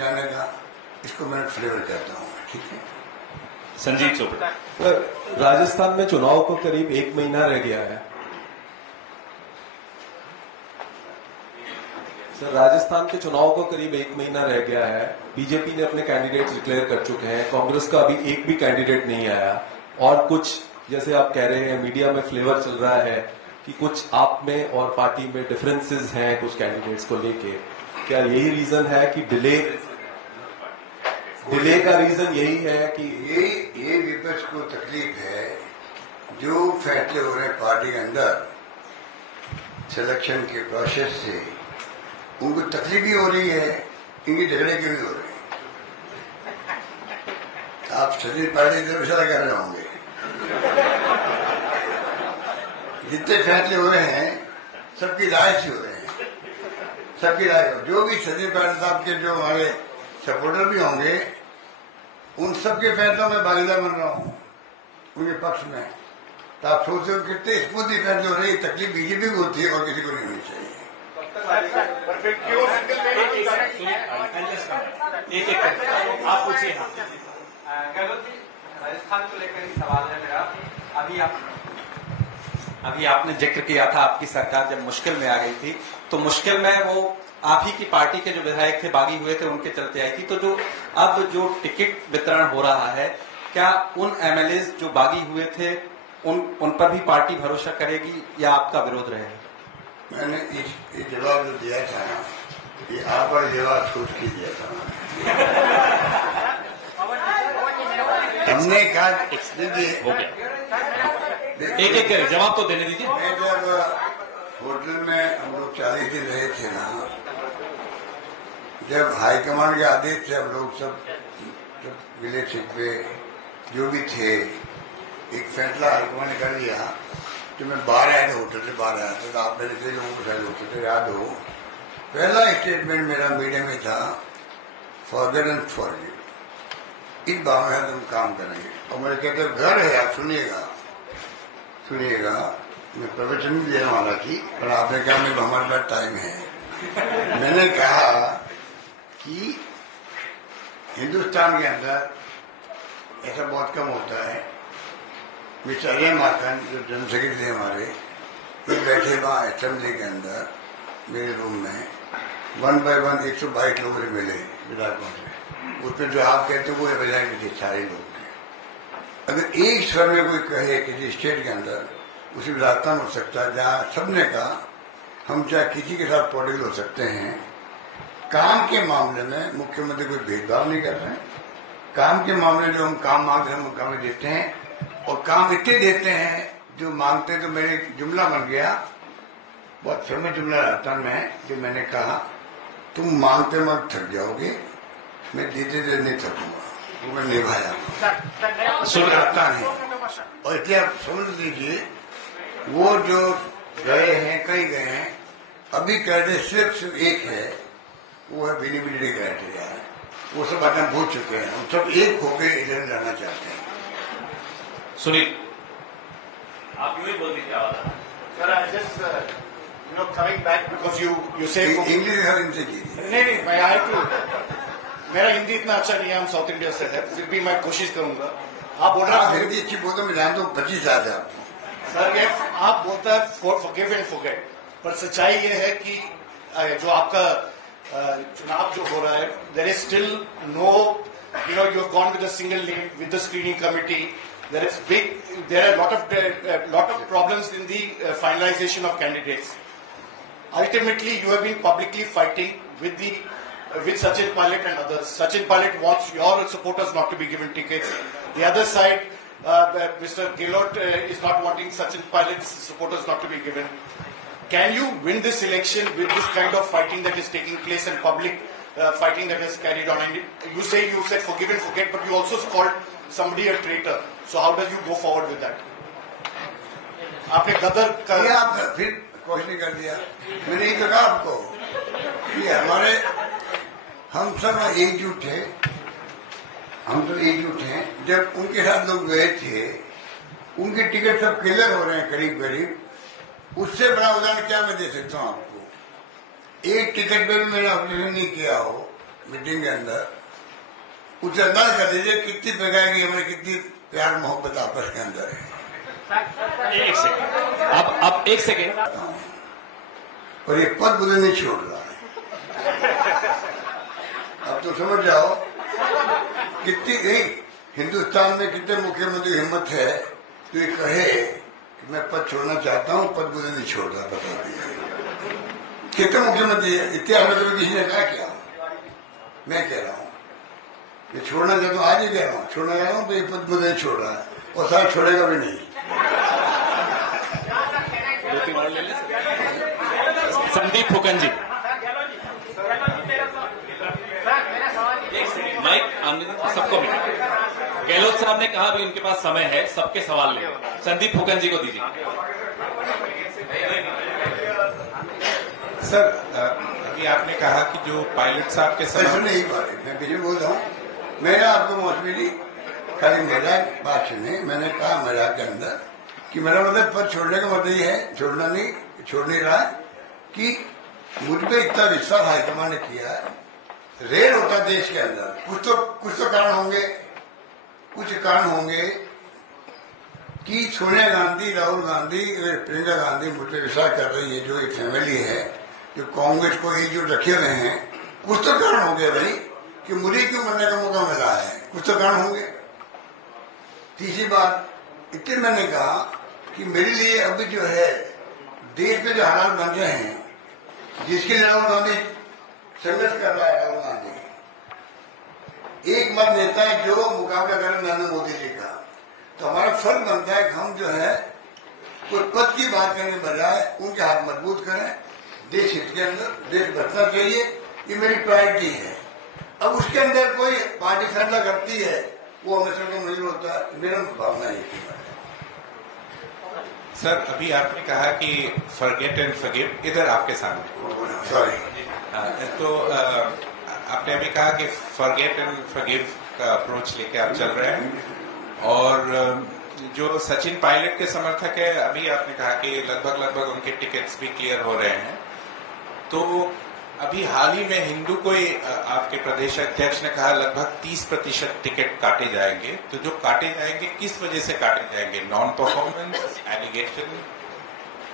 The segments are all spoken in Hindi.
जाने का, इसको मैं फ्लेवर कहता हूँ। ठीक है, संजीव चोपड़ा। राजस्थान में चुनाव को करीब 1 महीना रह गया है सर। राजस्थान के चुनाव को करीब 1 महीना रह गया है। बीजेपी ने अपने कैंडिडेट्स डिक्लेयर कर चुके हैं, कांग्रेस का अभी एक भी कैंडिडेट नहीं आया। और कुछ जैसे आप कह रहे हैं मीडिया में फ्लेवर चल रहा है कि कुछ आप में और पार्टी में डिफरेंसेस हैं कुछ कैंडिडेट्स को लेके। क्या यही रीजन है कि डिले का रीजन यही है कि ये विपक्ष को तकलीफ है जो फैसले हो रहे हैं पार्टी के अंदर सिलेक्शन के प्रोसेस से, उनको तकलीफ भी हो रही है, इनके झगड़े के भी हो रहे हैं। आप सभी पार्टी की तरफ इशारा कर रहे होंगे। जितने फैसले हुए हैं सबकी राय से हो रहे हैं, सबकी राय। जो भी सचिन पायलट साहब के जो हमारे सपोर्टर भी होंगे, उन सबके फैसलों में भागीदार बन रहा हूं, उनके पक्ष में। तो आप सोचते हो कितने स्मूथली फैसले हो रहे हैं। तकलीफ बीजेपी को होती है और किसी को नहीं होनी चाहिए। आप पूछिए। गहलोत जी, राजस्थान को लेकर ही सवाल है मेरा। अभी आपने जिक्र किया था आपकी सरकार जब मुश्किल में आ गई थी, तो मुश्किल में वो आप ही की पार्टी के जो विधायक थे बागी हुए थे, उनके चलते आई थी। तो जो अब जो टिकट वितरण हो रहा है, क्या उन एमएलए जो बागी हुए थे उन पर भी पार्टी भरोसा करेगी या आपका विरोध रहेगा? मैंने इस जवाब जो दिया था ना, ये आप पर जवाब सोच के दिया था। हमने कहा हो गया, एक जवाब तो देने दीजिए। मैं जब होटल में हम लोग 40 दिन रहे थे ना, जब हाईकमांड के आदेश से हम लोग सब मिले छिपे जो भी थे, एक फैसला हाईकमांड ने कर लिया। तो मैं बाहर आया था, होटल से बाहर आया था, तो आप मेरे से लोगों को शायद होटल से याद हो, पहला स्टेटमेंट मेरा मीडिया में था, फॉरगेट एंड फॉरगिव। इस भावना से हम काम करेंगे। और मेरे कहते घर है, आप सुनिएगा, मैं प्रवचन भी देने वाला थी, पर आपने कहा मैं हमारे पास टाइम है। मैंने कहा कि हिंदुस्तान के अंदर ऐसा बहुत कम होता है। मिस्टर अजय माकन जो जनरल सेक्रेटरी थे हमारे, ये बैठे वहाँ असेंबली के अंदर मेरे रूम में 1 by 1 122 लोगों से मिले विधायकों से। उसमें जो आप कहते हो वो विधायक थे, सारे लोग थे। अगर एक स्वर में कोई कहे किसी स्टेट के अंदर, उसी राजस्थान हो सकता है जहाँ सबने कहा हम चाहे किसी के साथ पॉलिटिकल हो सकते हैं। काम के मामले में मुख्यमंत्री कोई भेदभाव नहीं कर रहे हैं। काम के मामले में जो हम काम मांगते हैं हम काम देते हैं, और काम इतने देते हैं जो मांगते हैं। तो मेरे एक जुमला बन गया, बहुत फेमस जुमला राजस्थान में, जो मैंने कहा तुम मांगते मत थक जाओगे, मैं देते देते नहीं थकूंगा। वो मैं निभाया सुनता नहीं। और इसलिए आप समझ लीजिए, वो जो गए हैं, कई गए हैं, अभी क्राइटेरिया सिर्फ एक है, वो है विजिबिलिटी क्राइटेरिया। वो सब बातें भूल चुके हैं, हम सब एक होकर इधर जाना चाहते हैं। सुनील, आप यूं ही बोल दीजिए आवाज। Coming back because you say English हर इनसे की नहीं मैं आया तो मेरा हिंदी इतना अच्छा नहीं है, हम साउथ इंडिया से है, फिर भी मैं कोशिश करूंगा। आप बोल रहे हैं हिंदी अच्छी बोलते, मैं जानता हूँ 25 साल है आपको सर। ये आप बोलता है फॉरगिव एंड फॉरगेट, पर सच्चाई ये है कि जो आपका चुनाव जो हो रहा है, there is still no you have gone with a single name with the screening committee. There are lot of problems in the finalization of candidates. Ultimately, you have been publicly fighting with Sachin Pilot and others. Sachin Pilot wants your supporters not to be given tickets. The other side, Mr. Gehlot is not wanting Sachin Pilot's supporters not to be given. Can you win this election with this kind of fighting that is taking place and public fighting that is carried on? And you said forgive and forget, but you also called somebody a traitor. So how does you go forward with that? आपने गदर किया, आप फिर क्वेश्चन कर दिया। मैंने ये कहा आपको कि हम सब एकजुट थे, हम सब एकजुट हैं। जब उनके साथ लोग गए थे, उनके टिकट सब क्लियर हो रहे हैं करीब करीब। उससे बड़ा उदाहरण क्या मैं दे सकता हूँ आपको? एक टिकट पे भी मैंने ऑब्जेक्शन नहीं किया हो, मीटिंग के अंदर, उसे अंदाज कर लीजिए कितनी महंगाई की हमें कितनी प्यार मोहब्बत आपस के अंदर है। एक सेकेंड, अब एक सेकेंड। और ये पद मुझे नहीं छोड़ रहा है। अब तो समझ जाओ कितनी हिंदुस्तान में कितने मुख्यमंत्री हिम्मत है तो ये कहे कि मैं पद छोड़ना चाहता हूं, पद मुझे नहीं छोड़ रहा। बता दिया कितने मुख्यमंत्री है, इतिहास में कभी किसी ने कहा क्या? मैं कह रहा हूं ये छोड़ना चाहता हूं, आज ही कह रहा हूं छोड़ना चाहता हूं, तो ये पद मुझे नहीं छोड़ रहा है और शायद छोड़ेगा भी नहीं। संदीप फुकन जी, माइक सबको मिला। गहलोत साहब ने कहा भी उनके पास समय है, सबके सवाल ले। संदीप फुकन जी को दीजिए। सर, अभी आपने कहा कि जो पायलट साहब के ऐसा नहीं बारे मैं पीछे बोल रहा हूँ। मैंने आपको मौसमी खाली मजाक बात सुनी। मैंने कहा मजाक के अंदर कि मेरा मतलब पद छोड़ने का मतलब ये है, छोड़ना नहीं, छोड़ नहीं रहा है कि मुझ पे इतना विश्वास हाईकमान ने किया है। रेल होता देश के अंदर, कुछ तो कारण होंगे, कुछ कारण होंगे कि सोनिया गांधी, राहुल गांधी, प्रियंका गांधी मुझ पर विश्वास कर रही है। जो एक फैमिली है जो कांग्रेस को एकजुट रखे हुए हैं, कुछ तो कारण होंगे भाई कि मुझे क्यों बनने का मौका मिला है, कुछ तो कारण होंगे। तीसरी बात इतने मैंने कहा कि मेरे लिए अभी जो है देश में जो हालात बन रहे हैं, जिसके लिए राहुल गांधी संघर्ष कर रहा है, राहुल गांधी एक मत नेता है जो मुकाबला करें नरेंद्र मोदी जी का, तो हमारा फर्ज बनता है कि हम जो है कोई पद की बात करने के बजाय उनके हाथ मजबूत करें। देश हित के अंदर देश बढ़ना चाहिए, ये मेरी प्रायोरिटी है। अब उसके अंदर कोई पार्टी फैसला करती है वो हमेशा को मंजूर होता है, मेरा भावना ये है। सर, अभी आपने कहा कि फॉरगेट एंड फॉरगिव, इधर आपके सामने सॉरी, तो आपने अभी कहा कि फॉरगेट एंड फॉरगिव का अप्रोच लेके आप चल रहे हैं। और जो सचिन पायलट के समर्थक है, अभी आपने कहा कि लगभग उनके टिकट्स भी क्लियर हो रहे हैं। तो अभी हाल ही में हिंदू कोई आपके प्रदेश अध्यक्ष ने कहा लगभग 30% टिकट काटे जाएंगे। तो जो काटे जाएंगे किस वजह से काटे जाएंगे? नॉन परफॉर्मेंस, एलिगेशन,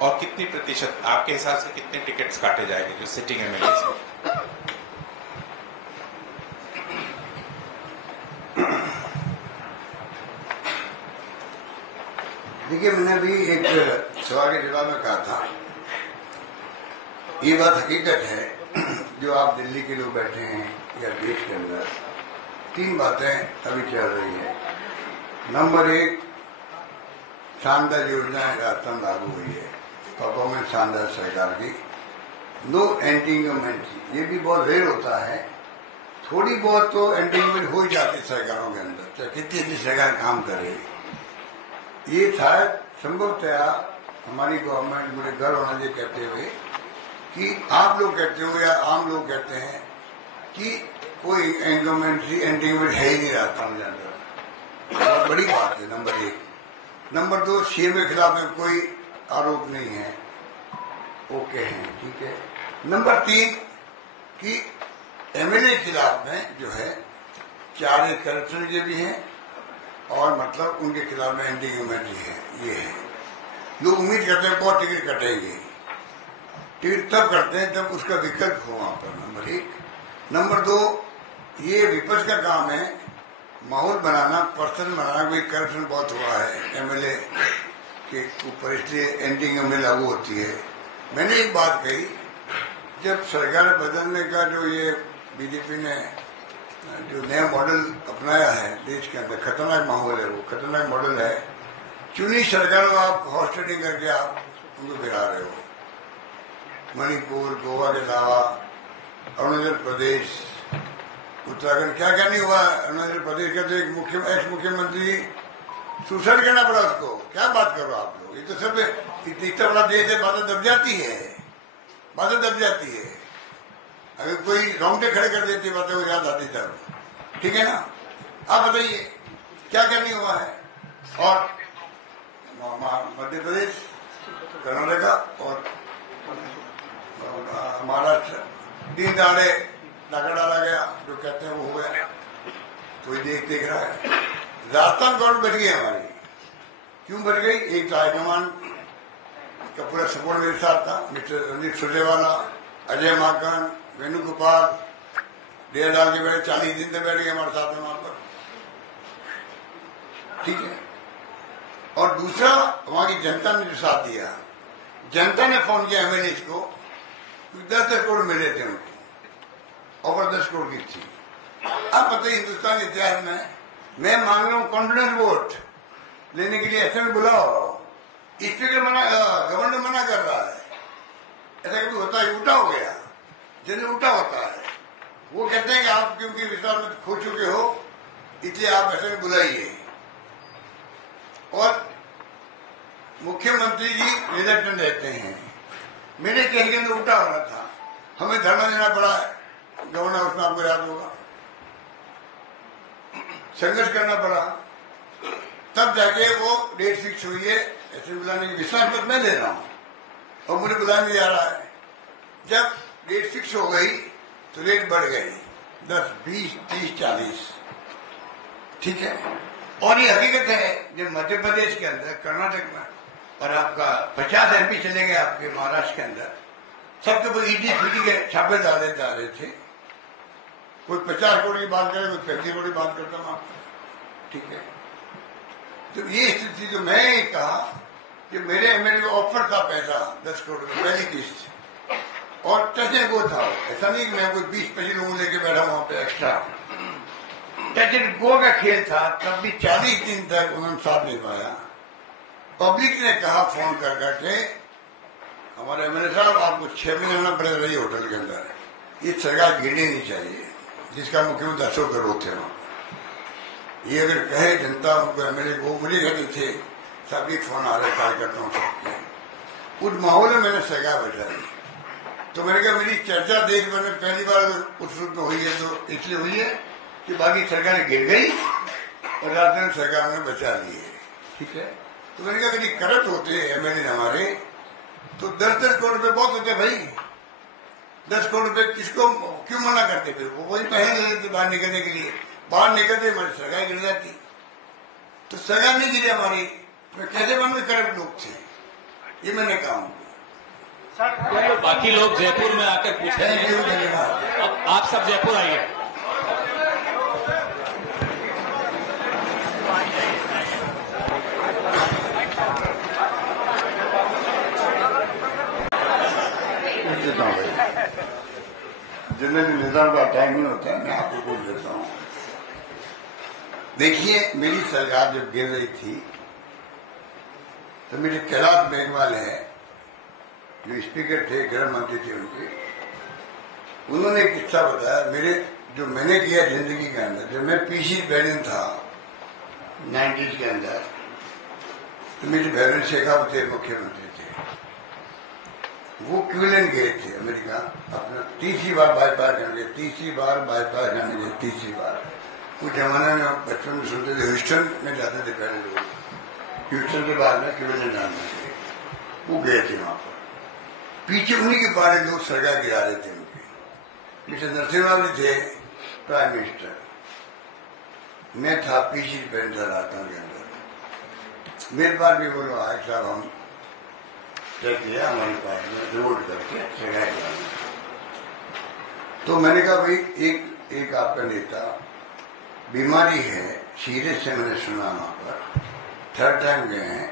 और कितनी प्रतिशत आपके हिसाब से कितने टिकट्स काटे जाएंगे जो सिटिंग एमएलए से? देखिए, मैंने अभी एक सवाल के जवाब में कहा था, ये बात हकीकत है जो आप दिल्ली के लोग बैठे हैं या देश के अंदर, 3 बातें अभी चल रही है। नंबर 1, शानदार योजना राजस्थान लागू हुई है, परफॉर्मेंस शानदार सरकार की। नो एंटीगमेंट, ये भी बहुत रेयर होता है, थोड़ी बहुत तो एंटीगमेंट हो ही जाती सरकारों के अंदर, चाहे कितनी अच्छी सरकार काम करे। ये शायद संभवतया हमारी गवर्नमेंट, मुझे गर्व होना चाहिए कहते हुए कि आप लोग कहते हो या आम लोग कहते हैं कि कोई एंगमेंट है ही नहीं राजस्थान के अंदर, बहुत बड़ी बात है। नंबर 1। नंबर 2, सीएम के खिलाफ में कोई आरोप नहीं है, ओके है, ठीक है। नंबर 3 कि एमएलए के खिलाफ में जो है चार्ज करप्शन के भी हैं और मतलब उनके खिलाफ में एंटी ह्यूमैनिटी है, ये है। लोग उम्मीद करते हैं बहुत टिकट कटेंगे, टिकट तब करते हैं जब उसका विकल्प हो वहां पर। नंबर 1। नंबर 2, ये विपक्ष का काम है माहौल बनाना, पर्सन बनाना। कोई करप्शन बहुत हुआ है एमएलए के ऊपर, इसलिए एंटी ह्यूमैनिटी लागू होती है। मैंने एक बात कही, जब सरकार बदलने का जो ये बीजेपी ने जो नया मॉडल अपनाया है देश के अंदर, खतरनाक माहौल है, वो खतरनाक मॉडल है। चुनी सरकार को आप हॉर्स ट्रेडिंग करके आप उनको गिरा रहे हो। मणिपुर, गोवा के अलावा अरुणाचल प्रदेश, उत्तराखंड, क्या क्या नहीं हुआ। अरुणाचल प्रदेश का तो एक एक्स मुख्यमंत्री सुसाइड करना पड़ा उसको। क्या बात करो आप लोग, ये तो सब इतना बड़ा देश है, बातें दब जाती है, बातें दब जाती है। अगर कोई रोंगटे खड़े कर देती बातें वो याद आती तब, ठीक है ना। आप बताइए क्या क्या नहीं हुआ है। और मध्य प्रदेश, कर्नाटका और महाराष्ट्र, 3 दहाड़े नाका डाला गया, जो कहते हैं वो हो गया, कोई देख रहा है। राजस्थान गवर्नमेंट बच गई हमारी। क्यों बच गई? एक तो हाईकमान का पूरा सपोर्ट मेरे साथ था, मिस्टर रणजीत सुरजेवाला, अजय माकन, वेणुगोपाल, डेढ़ डाल के बैठे, 40 दिन तक बैठ गए हमारे साथ में वहां पर, ठीक है। और दूसरा, वहां की जनता ने जो साथ दिया, जनता ने फोन किया एमएलए को, 10-10 करोड़ मिले थे उनको, ऑफर 10 करोड़ की थी। अब बताइए हिंदुस्तान के इतिहास में मैं मांग रहा हूं कॉन्फिडेंस वोट लेने के लिए एसएम बुलाओ, स्पीकर गवर्नर मना कर रहा है। ऐसा कभी होता है? उल्टा हो गया, जनरल उल्टा होता है। वो कहते हैं कि आप क्योंकि विश्वास में खो चुके हो इसलिए आप एसएम बुलाइए। और मुख्यमंत्री जी रिलेक्टेंट रहते हैं। मेरे केस के अंदर उल्टा हो रहा था, हमें धरना देना पड़ा है, गवर्नर उसमें आपको याद होगा, संघर्ष करना पड़ा, तब जाके वो डेट फिक्स हुई है ऐसे बुलाने की। विश्वास मत मैं ले रहा हूं और मुझे बुलाने जा रहा है। जब डेट फिक्स हो गई तो रेट बढ़ गई 10, 20, 30, 40, ठीक है। और ये हकीकत है, जब मध्य प्रदेश के अंदर, कर्नाटक में, और आपका 50 एमपी चले गए आपके महाराष्ट्र के अंदर, सबके ऊपर ईडी फीडी के छापे डाले जा रहे थे। कोई 50 करोड़ की बात करे, कोई 35 करोड़ की बात करता हूं आपको, ठीक है। तो ये स्थिति, जो मैं ये कहा कि मेरे एमएलए को ऑफर था पैसा 10 करोड़ का, पहली किस्त, और टच एंड गो था। ऐसा नहीं कि मैं कोई 20-25 लोगों लेके बैठा वहां पे एक्स्ट्रा, टच एंड गो का खेल था। तब भी 40 दिन तक उन्होंने साथ नहीं पाया। पब्लिक ने कहा फोन कर करके, हमारे एमएलए साहब आपको 6 महीने रहना पड़ेगा रही होटल के अंदर, ये सरकार गिरनी नहीं चाहिए, जिसका मुख्यमंत्री अशोक गहलोत थे वहां। ये अगर कहे जनता उनको एमएलए को, मुझे कहते थे सभी फोन आ रहे कार्यकर्ताओं सबके, उस माहौल में मैंने सरकार बैठा दी। तो मैंने कहा मेरी चर्चा देश भर में पहली बार उस रूप में हुई है, तो इसलिए हुई है कि बाकी सरकारें गिर गई और राजस्थान सरकार ने बचा ली है, ठीक है। तो मैंने कहा यदि करप्ट होते एमएलए हमारे तो 10-10 करोड़ रुपए बहुत होते भाई। 10 करोड़ रुपए किसको क्यों मना करते? फिर वो वही पहले ले लेते बाहर निकलने के लिए, बाहर निकलते हमारी सरकार गिर जाती। तो सरकार नहीं गिरी हमारी, तो कैसे मन में करप्ट लोग थे, ये मैंने कहा। बाकी लोग जयपुर में आकर पूछे, धन्यवाद। अब आप सब जयपुर आइए। देता हूँ भाई, जनरली नेताओं का टाइम नहीं होता है, मैं आपको पूछ देता हूँ। देखिए, मेरी सरकार जब गिर रही थी तो मेरे कैलाश मेघवाल है, जो स्पीकर थे, गृह मंत्री थे उनके, उन्होंने एक किस्सा बताया मेरे, जो मैंने किया जिंदगी के अंदर। जब मैं पीसी बैरन था 90s के अंदर, तो मेरे बैरन शेखावत थे, मुख्यमंत्री थे। वो क्यूलन गए थे अमेरिका, अपना 30 बार बाईपास करने, 30 बार बाईपास करने, 30 बार। उस जमाने में बचपन में सुनते थे, ह्यूस्टन में जाते थे पहले लोग, ह्यूस्टन के बाद में क्यूलन जाते थे। वो गए थे वहां पर, पीछे उन्हीं के बारे लोग सरकार गिरा रहे थे उनके। मिस्टर नरसिम्हा भी थे प्राइम मिनिस्टर, मैं था पीसी बैरन था राजस्थान के अंदर। मेरे पास भी बोलो आए साहब, हम तय किया हमारे पास में रिवोल्ट करके सरकार गिराने। तो मैंने कहा भाई एक आपका नेता बीमारी है, सीरियस से मैंने सुना वहां पर, 3rd टाइम गए हैं,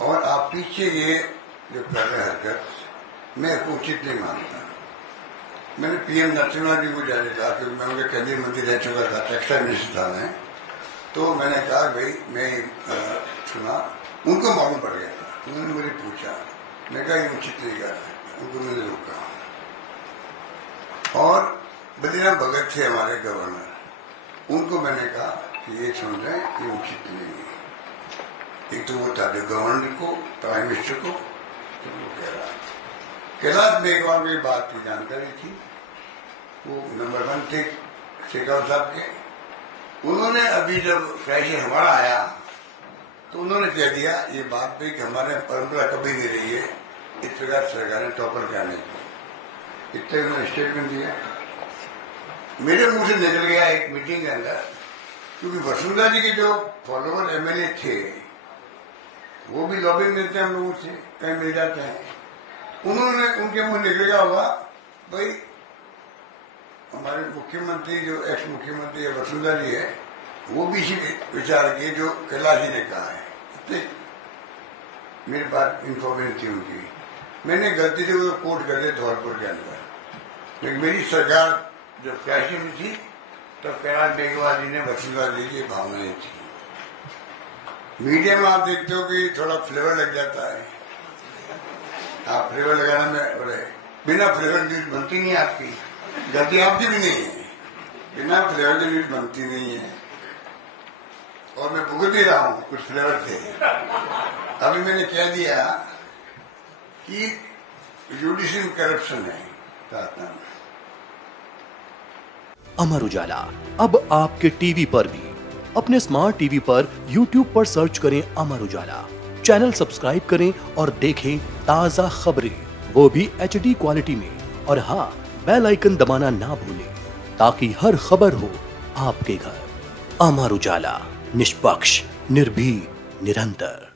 और आप पीछे ये जो कर रहे हरकत मैं उचित नहीं मानता। मैंने पीएम नरसिम्हा जी को जाने कहा, क्योंकि मैं उनके केंद्रीय मंत्री रह चुका था, टेक्सटाइल मिनिस्टर था मैं। तो मैंने कहा भाई मैं सुना, उनको मालूम पड़ गया था। उन्होंने मुझे पूछा, मैं कहा ये उचित नहीं कर रहा, उनको मैंने रोका। और बद्रीराम भगत थे हमारे गवर्नर, उनको मैंने कहा कि ये सुन रहे हैं, ये उचित नहीं है। एक तो वो था जो गवर्नर को, प्राइम मिनिस्टर को, तो वो कह रहा। कैलाश मेघवाल की बात की जानकारी थी, वो नंबर 1 थे शेखावत साहब के। उन्होंने अभी जब फैसले हमारा आया तो उन्होंने कह दिया ये बात भी कि हमारे परंपरा कभी नहीं रही है इस प्रकार सरकार ने टॉपर करने की। इतने उन्होंने स्टेटमेंट दिया। मेरे मुंह से निकल गया एक मीटिंग के अंदर, क्योंकि वसुंधरा जी के जो फॉलोअर एमएलए थे वो भी लॉबी मिलते हैं हम लोगों से, कहीं मिल जाते हैं, उन्होंने उनके मुंह निकल गया होगा भाई हमारे मुख्यमंत्री जो एक्स मुख्यमंत्री वसुंधरा जी है वो भी इसी विचार के जो कैलाश जी ने कहा है। तो मेरे पास इंफॉर्मेशन थी उनकी, मैंने गलती से वो कोट कर दिया धौलपुर के अंदर, लेकिन मेरी सरकार जब कैशी में थी तब कैलाश बेगवा जी ने वसुंधरा जी की भावनाएं थी। मीडिया में आप देखते हो कि थोड़ा फ्लेवर लग जाता है, आप फ्लेवर लगाने में बोले बिना फ्लेवर न्यूज बनती नहीं आपकी, गलती आपकी भी नहीं है, बिना फ्लेवर की न्यूज बनती नहीं है। और मैं भुगत ही रहा हूं कुछ फ्लेवर थे। अभी मैंने कह दिया कि जुडिशियल करप्शन है प्रार्थना में। अमर उजाला अब आपके टीवी पर भी। अपने स्मार्ट टीवी पर YouTube पर सर्च करें अमर उजाला, चैनल सब्सक्राइब करें और देखें ताजा खबरें, वो भी HD क्वालिटी में। और हाँ, बेल आइकन दबाना ना भूलें ताकि हर खबर हो आपके घर। अमर उजाला, निष्पक्ष, निर्भीक, निरंतर।